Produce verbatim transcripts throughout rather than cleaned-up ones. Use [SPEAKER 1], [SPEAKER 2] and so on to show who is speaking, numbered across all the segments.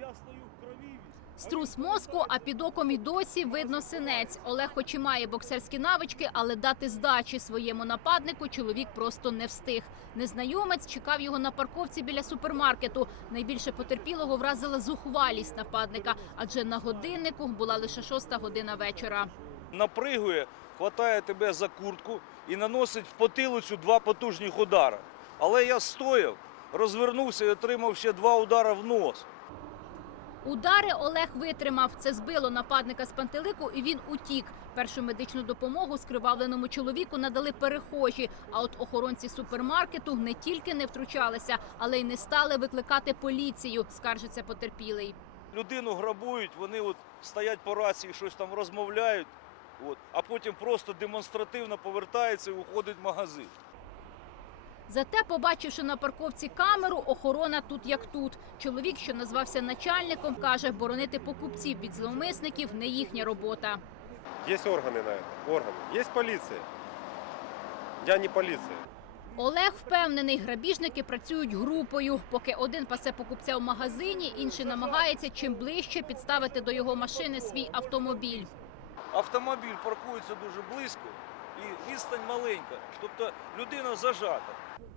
[SPEAKER 1] я стою в крові.
[SPEAKER 2] Струс мозку, а під оком і досі видно синець. Олег хоч і має боксерські навички, але дати здачі своєму нападнику чоловік просто не встиг. Незнайомець чекав його на парковці біля супермаркету. Найбільше потерпілого вразила зухвалість нападника, адже на годиннику була лише шоста година вечора.
[SPEAKER 1] Напригує, хватає тебе за куртку і наносить в потилицю два потужних удари. Але я стояв, розвернувся і отримав ще два удари в нос.
[SPEAKER 2] Удари Олег витримав. Це збило нападника з пантелику і він утік. Першу медичну допомогу скривавленому чоловіку надали перехожі. А от охоронці супермаркету не тільки не втручалися, але й не стали викликати поліцію, скаржиться потерпілий.
[SPEAKER 1] Людину грабують, вони от стоять по рації, щось там розмовляють, от, а потім просто демонстративно повертаються і уходить в магазин.
[SPEAKER 2] Зате, побачивши на парковці камеру, охорона тут як тут. Чоловік, що назвався начальником, каже, боронити покупців від зловмисників – не їхня робота.
[SPEAKER 3] Є органи на це, органи. Є поліція. Я не поліція.
[SPEAKER 2] Олег впевнений, грабіжники працюють групою. Поки один пасе покупця в магазині, інший намагається чим ближче підставити до його машини свій автомобіль.
[SPEAKER 1] Автомобіль паркується дуже близько і відстань маленька, тобто людина зажата.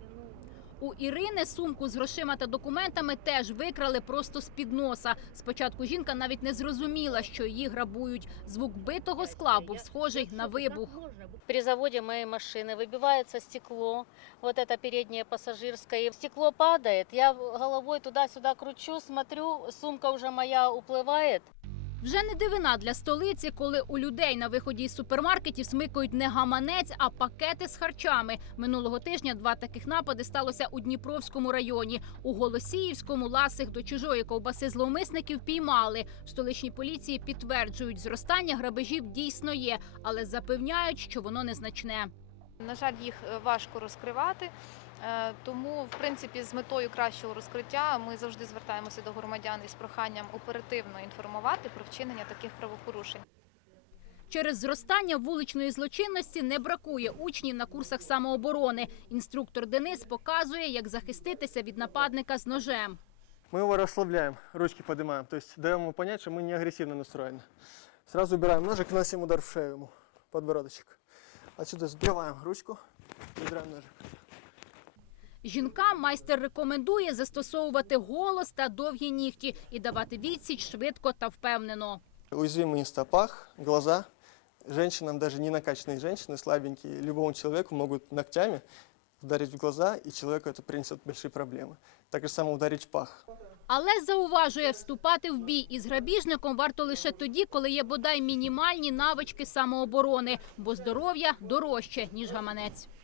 [SPEAKER 2] У Ірини сумку з грошима та документами теж викрали просто з-під носа. Спочатку жінка навіть не зрозуміла, що її грабують. Звук битого скла був схожий на вибух.
[SPEAKER 4] При заводе моей машины выбивается стекло, вот это переднее пассажирское, и стекло падает, я головой туда-сюда кручу, смотрю, сумка уже моя уплывает.
[SPEAKER 2] Вже не дивина для столиці, коли у людей на виході із супермаркетів смикають не гаманець, а пакети з харчами. Минулого тижня два таких напади сталося у Дніпровському районі. У Голосіївському ласих до чужої ковбаси зловмисників піймали. В столичній поліції підтверджують, зростання грабежів дійсно є, але запевняють, що воно незначне.
[SPEAKER 5] На жаль, їх важко розкривати, тому, в принципі, з метою кращого розкриття ми завжди звертаємося до громадян із проханням оперативно інформувати про вчинення таких правопорушень.
[SPEAKER 2] Через зростання вуличної злочинності не бракує учнів на курсах самооборони. Інструктор Денис показує, як захиститися від нападника з ножем.
[SPEAKER 6] Мы его расслабляем, ручки поднимаем, то есть даем ему понять, что мы не агрессивно настроены. Сразу убираем ножик, наносим удар в шею ему, подбородочек. Отсюда сбиваем ручку и убираем ножик.
[SPEAKER 2] Жінкам майстер рекомендує застосовувати голос та довгі нігті і давати відсіч швидко та впевнено.
[SPEAKER 6] Уязвимые места пах, глаза. Женщинам, даже не накачанные женщины, слабенькие, любому человеку могут ногтями ударить в глаза, и человеку это принесет большие проблемы. Так же само ударить в пах.
[SPEAKER 2] Але зауважує, вступати в бій із грабіжником варто лише тоді, коли є бодай мінімальні навички самооборони, бо здоров'я дорожче, ніж гаманець.